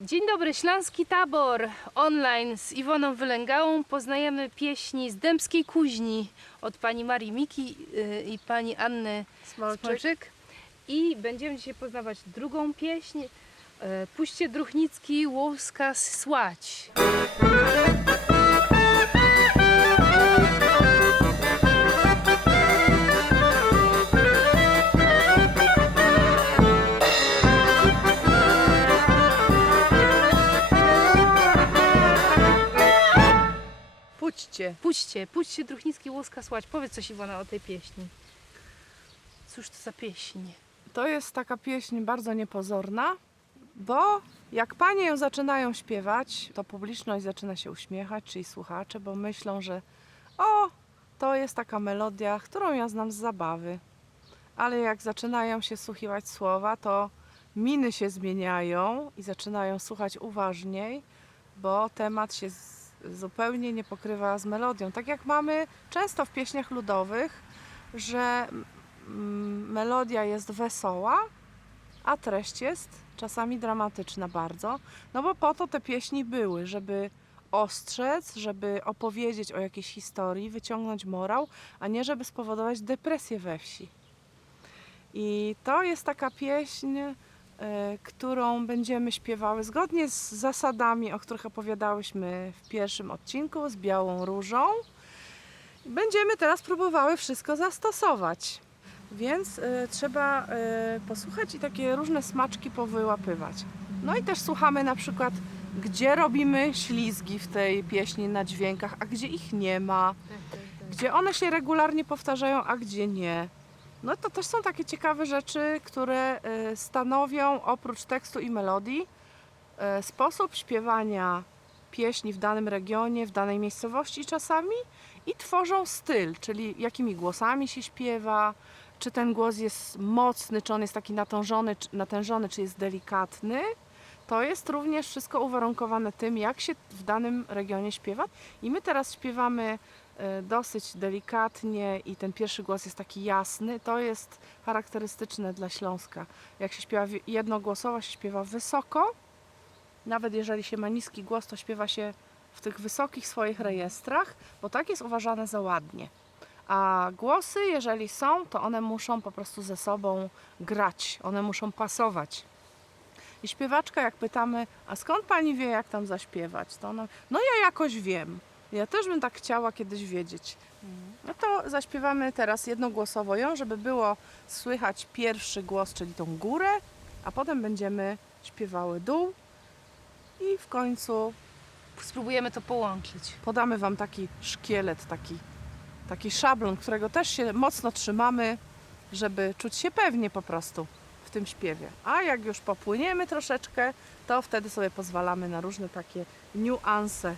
Dzień dobry, Śląski Tabor online z Iwoną Wylęgałą. Poznajemy pieśni z Dębskiej Kuźni od pani Marii Miki y, i pani Anny Smolczyk. Smolczyk. I będziemy dzisiaj poznawać drugą pieśń. y, Puśćcie Druchnicki, łuska słać. Puśćcie. Puśćcie, puśćcie Druchnicki, łuska słać. Powiedz coś Iwona o tej pieśni. Cóż to za pieśń? To jest taka pieśń bardzo niepozorna, bo jak panie ją zaczynają śpiewać, to publiczność zaczyna się uśmiechać, czyli słuchacze, bo myślą, że o, to jest taka melodia, którą ja znam z zabawy. Ale jak zaczynają się słuchiwać słowa, to miny się zmieniają i zaczynają słuchać uważniej, bo temat się zupełnie nie pokrywa z melodią. Tak jak mamy często w pieśniach ludowych, że melodia jest wesoła, a treść jest czasami dramatyczna bardzo. No bo po to te pieśni były, żeby ostrzec, żeby opowiedzieć o jakiejś historii, wyciągnąć morał, a nie żeby spowodować depresję we wsi. I to jest taka pieśń, którą będziemy śpiewały zgodnie z zasadami, o których opowiadałyśmy w pierwszym odcinku z Białą Różą. Będziemy teraz próbowały wszystko zastosować. Więc y, trzeba y, posłuchać i takie różne smaczki powyłapywać. No i też słuchamy na przykład, gdzie robimy ślizgi w tej pieśni na dźwiękach, a gdzie ich nie ma, gdzie one się regularnie powtarzają, a gdzie nie. No to też są takie ciekawe rzeczy, które y, stanowią oprócz tekstu i melodii y, sposób śpiewania pieśni w danym regionie, w danej miejscowości czasami i tworzą styl, czyli jakimi głosami się śpiewa, czy ten głos jest mocny, czy on jest taki natężony, czy, natężony, czy jest delikatny. To jest również wszystko uwarunkowane tym, jak się w danym regionie śpiewa. I my teraz śpiewamy dosyć delikatnie i ten pierwszy głos jest taki jasny. To jest charakterystyczne dla Śląska. Jak się śpiewa jednogłosowo, się śpiewa wysoko. Nawet jeżeli się ma niski głos, to śpiewa się w tych wysokich swoich rejestrach, bo tak jest uważane za ładnie. A głosy, jeżeli są, to one muszą po prostu ze sobą grać, one muszą pasować. I śpiewaczka, jak pytamy, a skąd pani wie, jak tam zaśpiewać? To ona, no ja jakoś wiem. Ja też bym tak chciała kiedyś wiedzieć. No to zaśpiewamy teraz jednogłosowo ją, żeby było słychać pierwszy głos, czyli tą górę, a potem będziemy śpiewały dół i w końcu Spróbujemy to połączyć. podamy Wam taki szkielet, taki, taki szablon, którego też się mocno trzymamy, żeby czuć się pewnie po prostu w tym śpiewie. A jak już popłyniemy troszeczkę, to wtedy sobie pozwalamy na różne takie niuanse.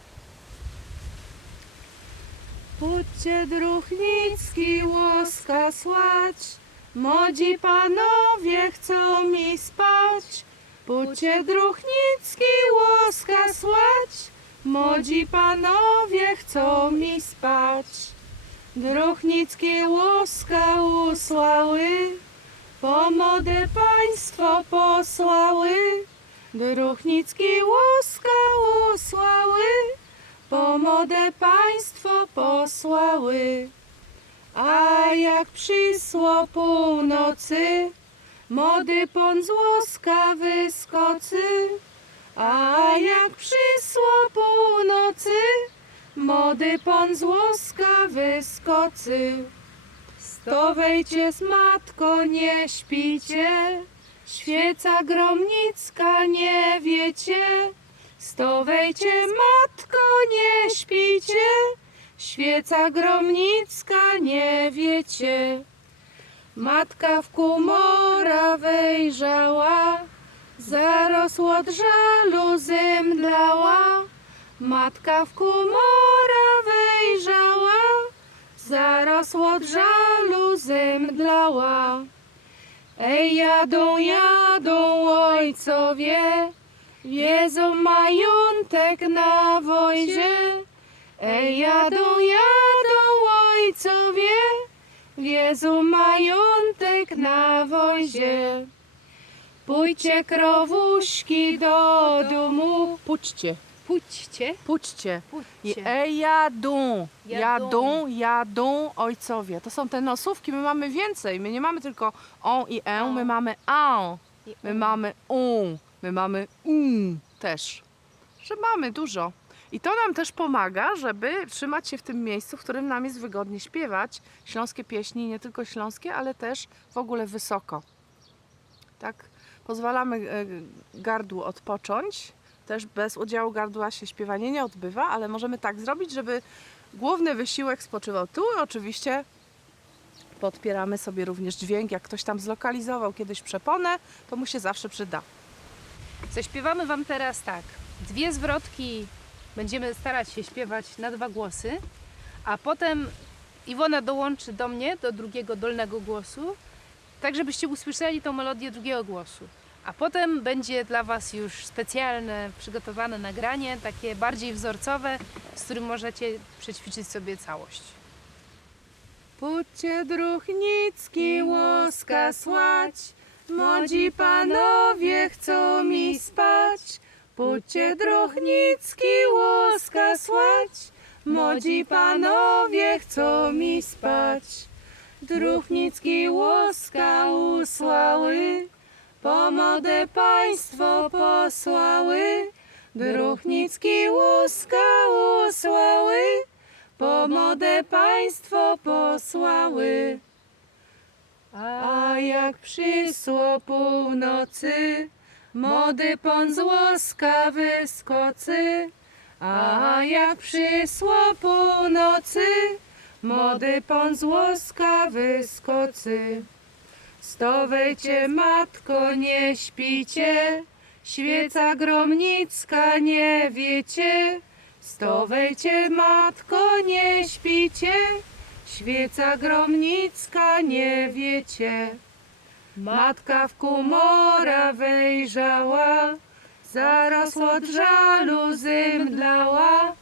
Budźcie druchnicki łoska słać, młodzi panowie chcą mi spać. Budźcie druchnicki łoska słać, Młodzi panowie chcą mi spać. Druchnickie łoska usłały, po modę państwo posłały. Druchnickie łoska usłały, po modę państwo posłały. A jak przysło północy, mody pon z wyskocy. A jak przysło północy, mody pan z łoska wyskocy. Z matko, nie śpicie, świeca gromnicka, nie wiecie. Stowejcie matko, nie śpicie, świeca gromnicka, nie wiecie. Matka w kumora wejrzała, Zarosło od żalu zemdlała, matka w kumora wejrzała, zarosło od żalu zemdlała. Ej, jadą, jadą ojcowie, wiedzą majątek na wozie. Ej, jadą, jadą ojcowie, wiedzą majątek na wozie. Pójdźcie krowuszki do domu. Pućcie, Pójdźcie. pućcie. I Pójdźcie. e jadą, Jadą. jadą, jadą ojcowie. To są te nosówki, my mamy więcej. My nie mamy tylko on i e, my mamy an, my mamy un, my mamy um też. Że mamy dużo. I to nam też pomaga, żeby trzymać się w tym miejscu, w którym nam jest wygodnie śpiewać śląskie pieśni, nie tylko śląskie, ale też w ogóle wysoko. Tak, pozwalamy e, gardłu odpocząć. Też bez udziału gardła się śpiewanie nie odbywa, ale możemy tak zrobić, żeby główny wysiłek spoczywał tu. Oczywiście podpieramy sobie również dźwięk. Jak ktoś tam zlokalizował kiedyś przeponę, to mu się zawsze przyda. Zaśpiewamy Wam teraz tak. Dwie zwrotki będziemy starać się śpiewać na dwa głosy, a potem Iwona dołączy do mnie, do drugiego dolnego głosu, tak żebyście usłyszeli tą melodię drugiego głosu. A potem będzie dla Was już specjalne, przygotowane nagranie, takie bardziej wzorcowe, z którym możecie przećwiczyć sobie całość. Pójdźcie druchnicki łoska słać, młodzi panowie chcą mi spać. Pójdźcie druchnicki łoska słać, młodzi panowie chcą mi spać. Druchnicki łoska usłały, pomodę państwo posłały. Druchnicki łoska usłały, pomodę państwo posłały. A jak przysło północy, młody pon z wyskocy. A jak przysło północy, młody pon z wyskocy. Stowejcie, matko, nie śpicie, świeca gromnicka nie wiecie. Stowejcie, matko, nie śpicie, świeca gromnicka nie wiecie. Matka w kumora wejrzała, zaraz od żalu zymdlała.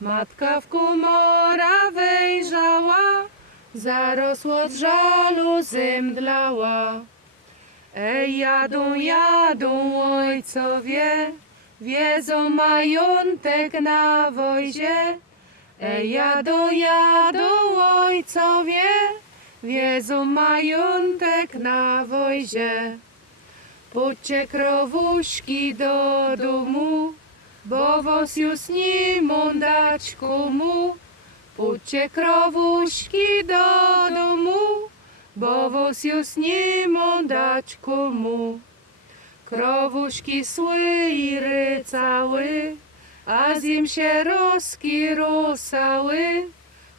Matka w kumora wejrzała, zaraz od żalu zymdlała. Ej, jadą, jadą ojcowie, wiedzą majątek na wozie. Ej, jadą, jadą ojcowie, wiedzą majątek na wozie. Pójdźcie krowuszki do domu, bo wos już nie dać komu. Pójdźcie krowuszki do domu, bo wos już nie dać komu. Krowuszki sły i rycały, a z im się roski rusały.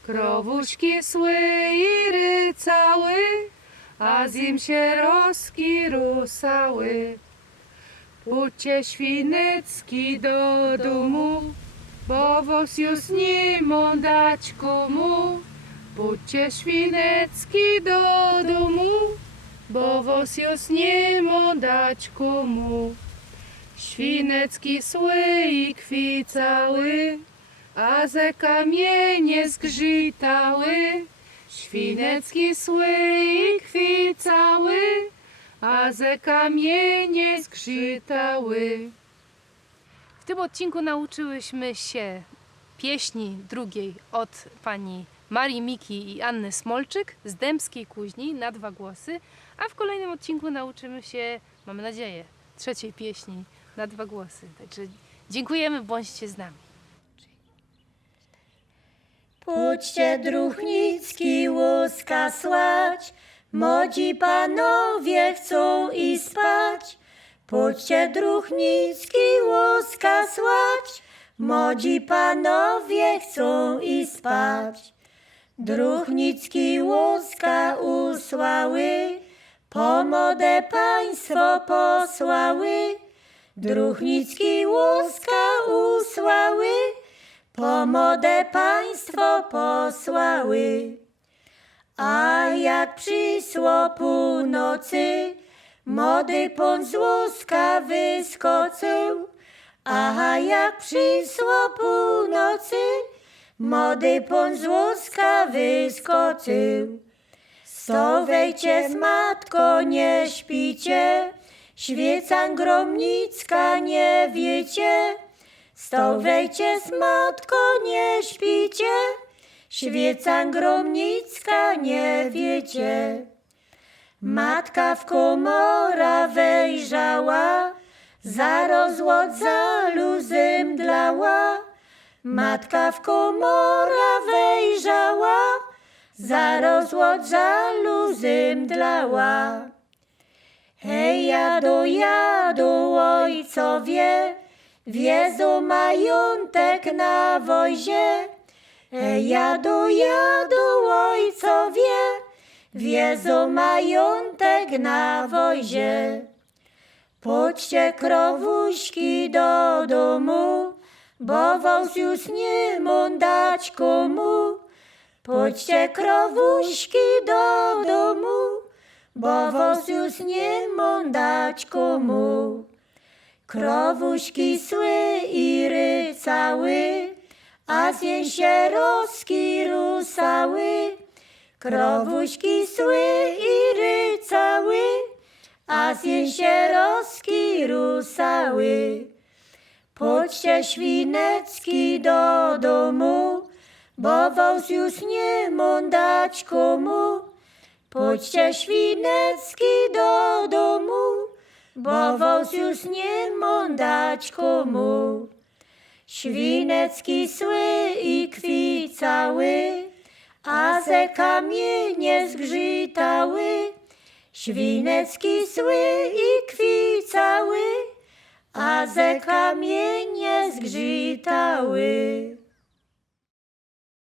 Krowuszki sły i rycały, a z im się roski rusały. Pójdźcie świnecki do domu, bo wos już nie dać komu. Pójdźcie świnecki do domu, bo wos już nie dać komu. Świnecki sły i kwicały, a ze kamienie zgrzytały. Świnecki sły i kwicały, a ze kamienie zgrzytały. W tym odcinku nauczyłyśmy się pieśni drugiej od pani Marii Miki i Anny Smolczyk z Dębskiej Kuźni na dwa głosy, a w kolejnym odcinku nauczymy się, mamy nadzieję, trzeciej pieśni na dwa głosy. Także dziękujemy, bądźcie z nami. Pójdźcie druchnicki łuska słać, młodzi panowie chcą i spać. Pójdźcie druchnicki łuska słać, młodzi panowie chcą i spać. Druchnicki łuska usłały, pomodę państwo posłały. Druchnicki łuska usłały, pomodę państwo posłały. A jak przysło północy, młody pon z łuska wyskoczył. A jak przysło północy, młody pon z łuska wyskoczył. Stowejcie z matko, nie śpicie, Świecan gromnicka nie wiecie, stołwejcie z matką nie śpicie. Świecan gromnicka nie wiecie. Matka w komora wejrzała, za rozłod za luzem dlała. Matka w komora wejrzała, za rozłod za luzem dlała. Hej, jadu, jadu, ojcowie, wiedzą majątek na wozie. Jadu, jadu, ojcowie, wiedzą majątek na wozie. Pójdźcie krowuśki do domu, bo wąs już nie mą dać komu. Pójdźcie krowuśki do domu, bo wąs już nie mą dać komu. Krowuśki sły i rycały, a z się roski rusały. Krowuśki sły i rycały, a z się roski rusały. Pójdźcie świnecki do domu, bo wąs już nie mą dać komu. Pójdźcie świnecki do domu, bo wąs już nie mą dać komu. Świnecki sły i kwicały, a ze kamienie zgrzytały. Świnecki sły i kwicały, a ze kamienie zgrzytały.